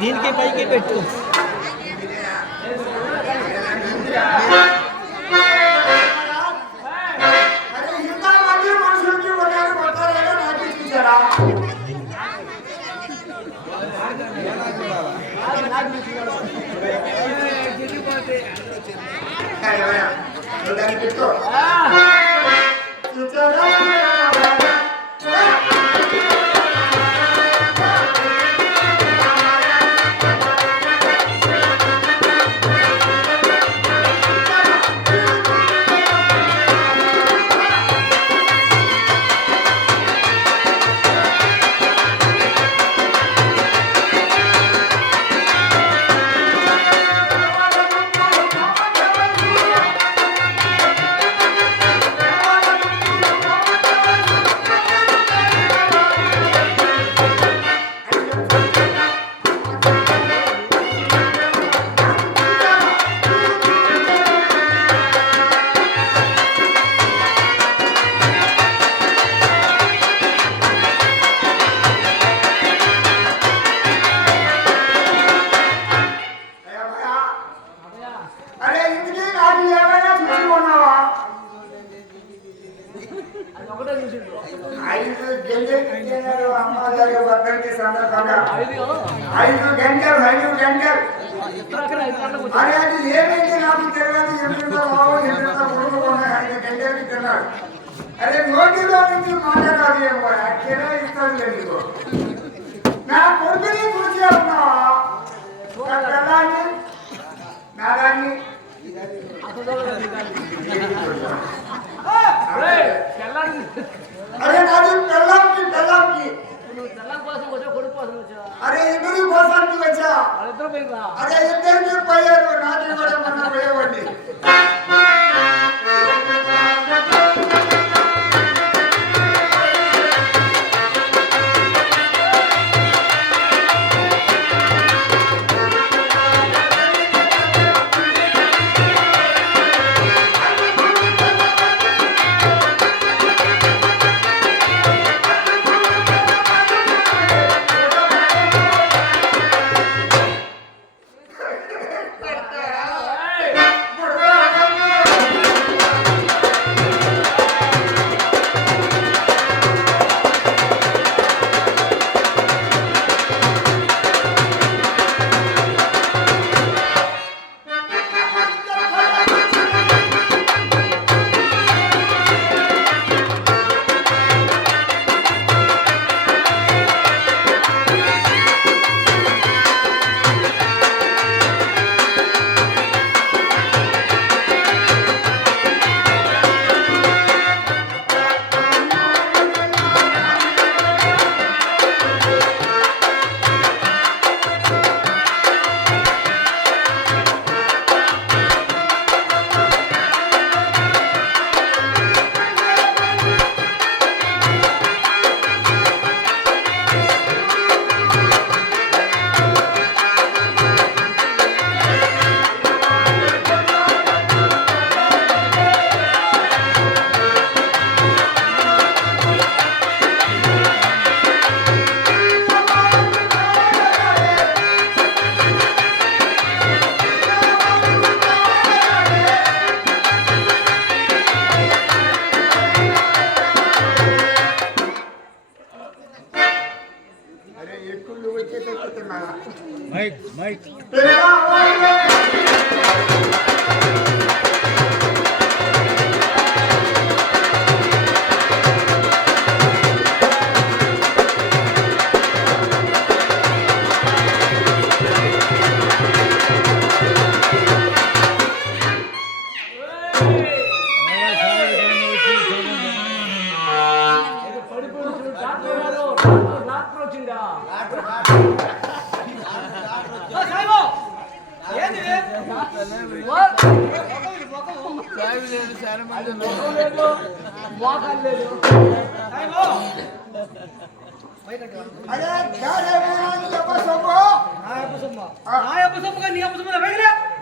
దీనికి పైకి పెట్టు. అరే నోటిలో నుంచి మాట్లాడాలి అట్లా ఇస్తాను లేదు నా కొడుకుని చూసి ఉన్నావా నాదాన్ని అరే నాది పెళ్ళాంకి అరే ఇద్దరు కోసానికి వచ్చా అరే ఇద్దరికి పోయారు నాటి కూడా మొన్న పోయేవాడిని మైక్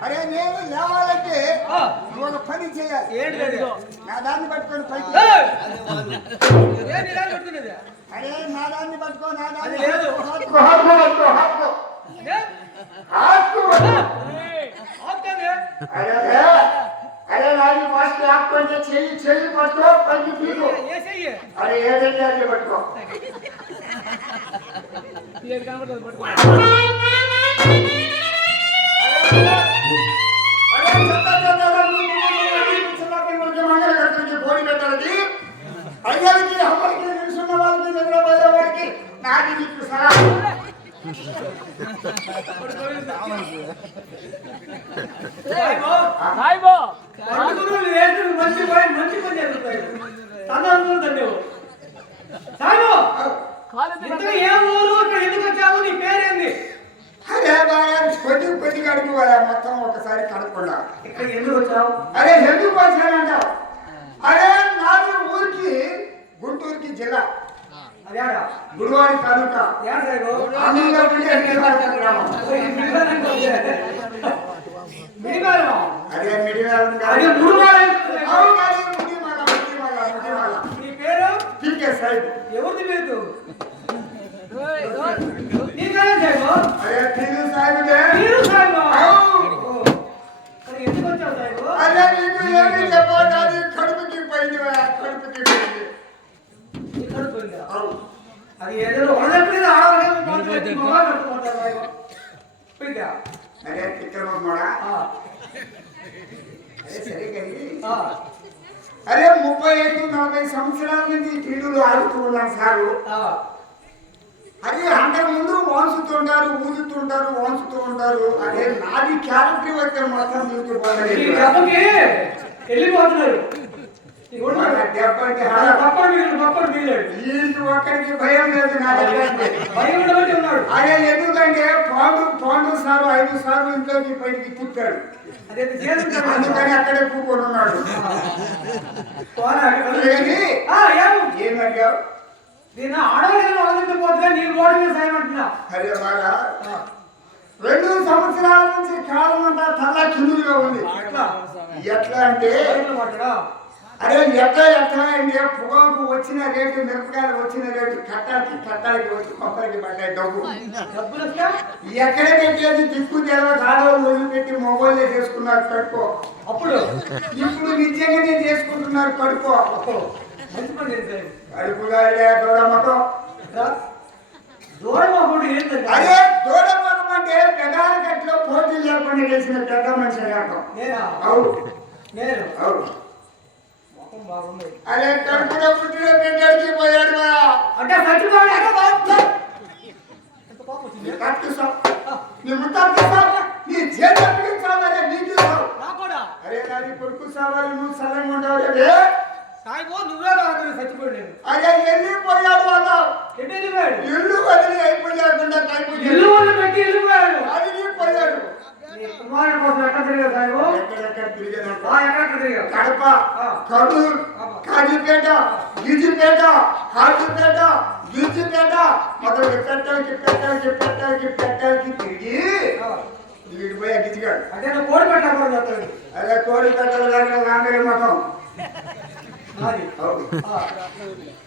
అరే అరే నేను లేవాలంటే నువ్వు ఒక పని చేయాలి. నా దాన్ని పట్టుకొని పైకి. అరే నా దాన్ని పట్టుకో. నా దాన్ని అరే నాది ఫస్ట్ ఆపుకుంటే చెయ్యి పట్టుకో పైకి పీకు. అరే ఏదైతే అది పట్టుకో. పోటీ పెట్టాలి. అయ్యానికి అమ్మకి నిలుచున్న వాళ్ళకి నిద్రపోయే వాడికి నాది నీకు సలహా. కొద్దిగా అడుగు మొత్తం ఒకసారి కడుక్కున్నా. ఎందుకు వచ్చావు? అరే ఎందుకు వచ్చానంటావు? అరే నాది ఊరికి గుంటూరుకి జిల్లా గుడివాడి తాలూకా అదే మిడివేళ ఎవరిది పేరు? అరే తీరు సాహిబే. ఎందుకు వచ్చావు సాహిబు? అదే నీకు ఏమి చెప్పాలి? కడుపుకి పోయింది. కడుపుకి పోయింది. అది ఏదో అరే విక్రమమ్మడా సరే కానీ అరే 35-40 సంవత్సరాల నుంచి టీడులు ఆడుతూ ఉన్నాను సారు. అది అంతకు ముందు వాంచుతుంటారు, ఊదుతుంటారు, వాంచుతూ ఉంటారు. అదే నాది క్యారెక్టర్ వచ్చే మొత్తం వెళ్ళిపోతున్నారు. ఒక్కడికి భయం లేదు. అదే ఎందుకంటే పాండు సారు 5 సార్లు ఇంట్లోకి బయటికి తిప్పాడు. అందుకని అక్కడే కూకొని ఉన్నాడు. ఏమడిగావు? నేను ఆడవాళ్ళని పోతున్నా, నీకు ఓడి మీద సాయమంటున్నా. అరే బాగా 2 సంవత్సరాల నుంచి కాలం అంతా తల కిందులుగా ఉంది. ఎట్లా అంటే అరే ఎట్లా అంటే పొగాకు వచ్చిన రేటు, మిరపకాయలు వచ్చిన రేటు కట్టాలకి వచ్చి కొబ్బరికి పడ్డాయి డబ్బులు. ఎక్కడ పెట్టేది దిక్కు తెలవక ఆడవాళ్ళు వదిలిపెట్టి మొబైల్లో చేసుకున్నారు కడుకో. అప్పుడు ఇప్పుడు నిజంగానే చేసుకుంటున్నారు కడుకో. కడుపుగా దూడమ్మకం. అదే దూడమ్మకం అంటే పెదాల కట్లో పోటీ లేకుండా చేసిన పెద్ద మనిషి అర్థం. అవును అవును. అదే కడుపులో పుట్టిన బిడ్డడికి పోయాడు అంటే చచ్చిపోయాడు. అరే నాది కొడుకు సావాలి, నువ్వు సలంగా ఉండవు. నువ్వే చచ్చిపోయాడు. అదే వెళ్ళిపోయాడు వాళ్ళ ఇల్లు వదిలి అయిపోలేకుండా ఇల్లు వదిలి పెట్టి వెళ్ళిపోయాడు. అది పోయాడు. కడప, కడూరు, కాజీపేట, గిజిపేట, హాజీపేట, గిజిపేట మొదలు పెట్టాలకి తిరిగి వీడిపోయా గిజిగాడు. అంటే కోడి పెట్టాలి. అదే కోడి పెట్టాలి నాన్నగారి మతం.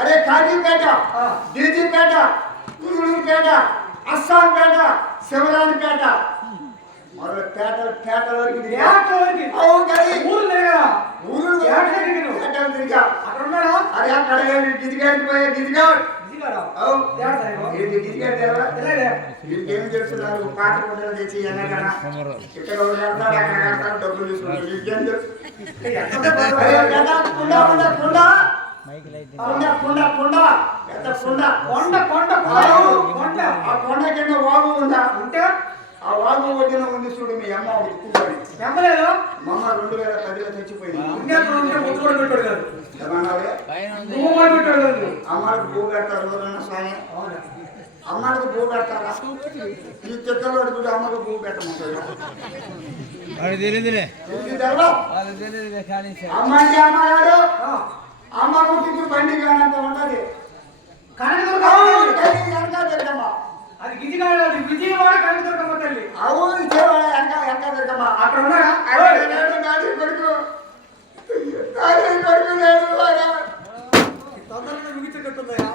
అరే కాజీపేట, గిజిపేట, ఊరూరుపేట, అస్సాంపేట, శివరానిపేట మొదలు పేట వరకు అరే అక్కడ గిజిగాడికి పోయా గిజిగాడు. ఏం చేస్తున్నారు? పాత గుడ్డలు తెచ్చి ఎన్నగడా ఇక్కడ కడతాడు, అక్కడ కడతాడు, డబ్బులు తీసుకుంటారు. ఇంకేం తెలుసు? ఆ కొండ కింద వాగు ఉందా? ఉంటే ఆ వాగు వదిన ఉంది చూడు. మీ అమ్మ కూర్చొని నమ్మలేదు. మా అమ్మ 2010లో చచ్చిపోయింది. అమ్మకి భూ పెడతారు ఎవరన్నా స్వామి? అమ్మకి భూ పెడతారా? ఈ చెక్కలో కూడా అమ్మకు భూ పెట్టమంటారు. అమ్మాయి అమ్మగారు అమ్మ ముట్టికి బండి కానంత ఉంటది. అది గిజిగాడు, అది విజయవాడ కనకదుర్గమ్మ తల్లి. అవును విజయవాడ ఎంక దుర్గమ్మ. అక్కడ ఉన్నాడా? నాది కొడుకు లేడు. తొందరగా ముగించేటట్టుందయ్యా.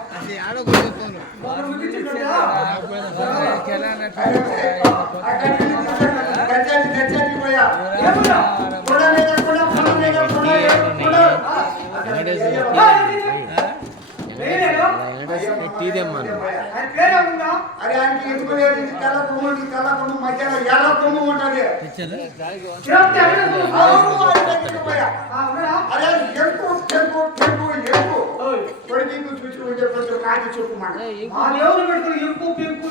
గచ్చానికి పోయా కూడా అరే ఆయనకి ఎందుకులేదు తెల్ల కొమ్ము మధ్యలో ఎర్ర కొమ్ము ఉంటది. అరే ఎంకు కొడుకు చూసి ఉంటే కొంచెం నాకు చెప్పు మాట. మా దేవుడు పెడుతున్న ఎంపు పెంపు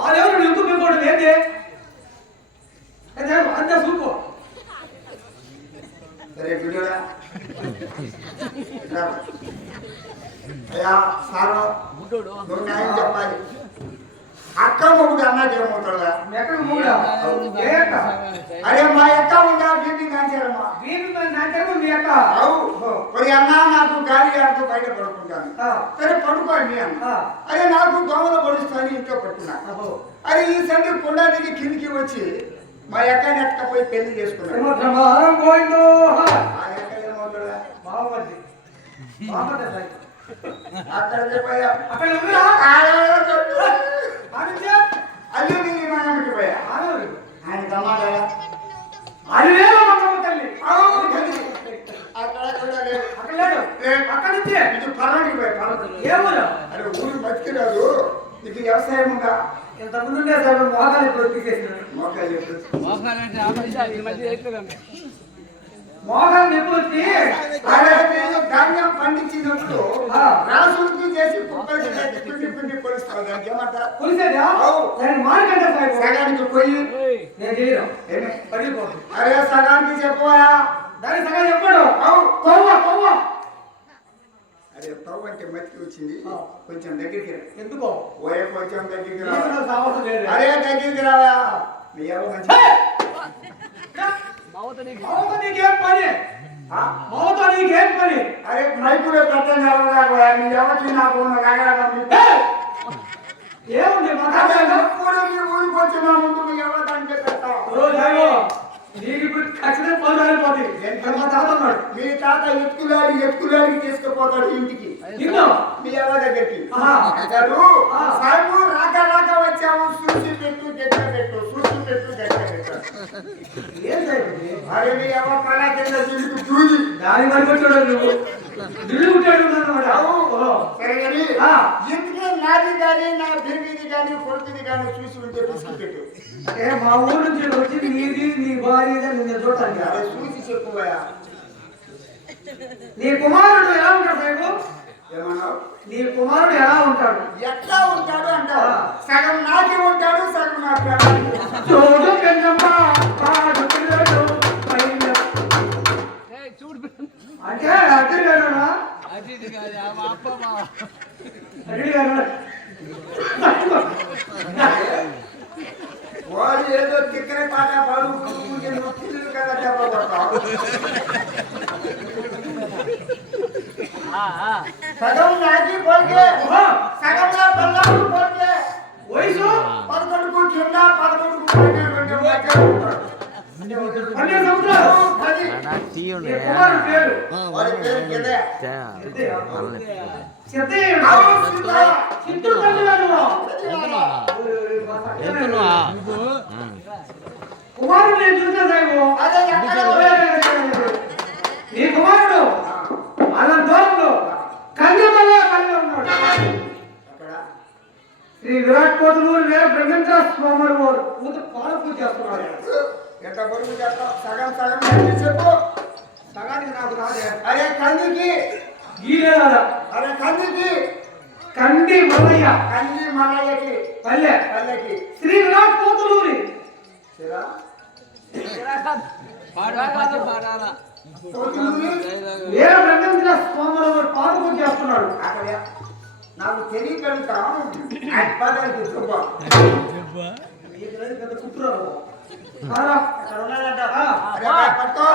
ఆ దేవుడు ఎంపు పెంపుడు ఏంటి అంతే చూపు. సరే పిల్లడా అయ్యా సార్ నువ్వు న్యాయం చెప్పాలి. అక్క మొగుడు అన్నది ఏమవుతాడా? ఎక్కడికి మూడా? అరే మా అక్క ఉందా బీపీ కాంచారమ్మా. మీ అక్క మరి అన్న నాకు గాలి ఆడుతూ బయట పడుకుంటాను. సరే పడుకోండి అన్న. అరే నాకు దోమలు పడుస్తాను ఇంట్లో పట్టుకున్నా. అరే ఈ సండే కొండానికి కిందికి వచ్చి మా అక్కని ఎక్కపోయి పెళ్లి చేసుకున్నాను. అక్కడికి పోయా అల్లు నీ మనకి పోయా ఆయన గమ్మాల అరే ఊరు బతికిరాదు. ఇది వ్యవసాయం ఉందా? ఇంతకుముందు ఉండే సార్ మోకాలు ఇప్పుడు తీసేసినాడు. మోకాలు నొప్పి వచ్చి ధాన్యం పండించినప్పుడు రాసులకి చేసి పిండి పిండి కొలుస్తావు. దానికి ఏమంటారు? కొలిసేదా? మారికంటే సార్ సగానికి పోయి నేను చేయను పడిపోదు. అరే సగానికి చెప్పవా? దానికి సగం చెప్పాడు. తవ్వ అరే తవ్వ అంటే మతికి వచ్చింది. కొంచెం దగ్గరికి ఎందుకో కొంచెం దగ్గరికి రా. లేదు. అరే దగ్గరికి రావా? మీ ఎవరు మంచి నీకేం పని? మమతో నీకేం పని? అరే మైకులో పెట్టండి ఎవరు మీ ఎవరికి నాకు ఏముంది ఊరికి వచ్చిన ముందు మీ ఎవరు దానికి పెడతావు. నీకు ఇప్పుడు ఖచ్చితంగా పోతాడు. మా తాత ఉన్నాడు. మీ తాత ఎత్తులాడి తీసుకుపోతాడు ఇంటికి. మీ ఎవరి దగ్గరికి సాగు రాక వచ్చాము. చూసి పెట్టు గట్ట పెట్టు అరే మీ ఎవరు పలా కింద చూసి దాని మరి కొట్టాడు నువ్వు దిల్లు కుట్టాడు. సరే కానీ ఇంటికి నాది కానీ నా బిరిగిది కానీ కొడుకుది కానీ చూసి ఉంటే బిస్కెట్ పెట్టు. మా ఊరు నుంచి వచ్చి నీది నీ భార్య నేను చూడటానికి. అరే చూసి చెప్పువయా. నీ కుమారుడు ఎలా ఉంటాడు సాహెబు? ఏమన్నావు? నీ కుమారుడు ఎలా ఉంటాడు? ఎట్లా ఉంటాడు అంటావు? సగం నాకి ఉంటాడు, సగం నాకు. అంటే అడ్డు వాడు ఏదో తిక్కన పాట పాడుకుంటే నొక్కిలు కదా చెప్పబడతావు. సగం నాకి పోతే సగం నా పిల్లలు పోతే వయసు 11కు కింద 11కు పైన 12 సంవత్సరాలు. కుమారుడు పేరు వాడి పేరు కిందే. కుమారుడు నేను చూసా సాహెబు. నీ కుమారుడు అలా దూరంలో కన్యమల్ల కలిగి ఉన్నాడు. శ్రీ విరాట్ కోహ్లీ వీర బ్రహ్మేంద్ర స్వామి వారు పాల పూజ చేస్తున్నారు. ఎంత పొరుగు చేస్తావు? సగం చెప్పు. సగానికి నాకు రాదే. అరే కందికి గీలేదా? అరే కందికి కంది మల్లయ్య మల్లయ్యకి పల్లెకి శ్రీ విరాట్ కోహ్లీ వీర బ్రహ్మేంద్ర స్వామి వారు పాల పూజ చేస్తున్నాడు. అక్కడ నాకు తెలియగలుగుతా కుట్ర పట్టుకో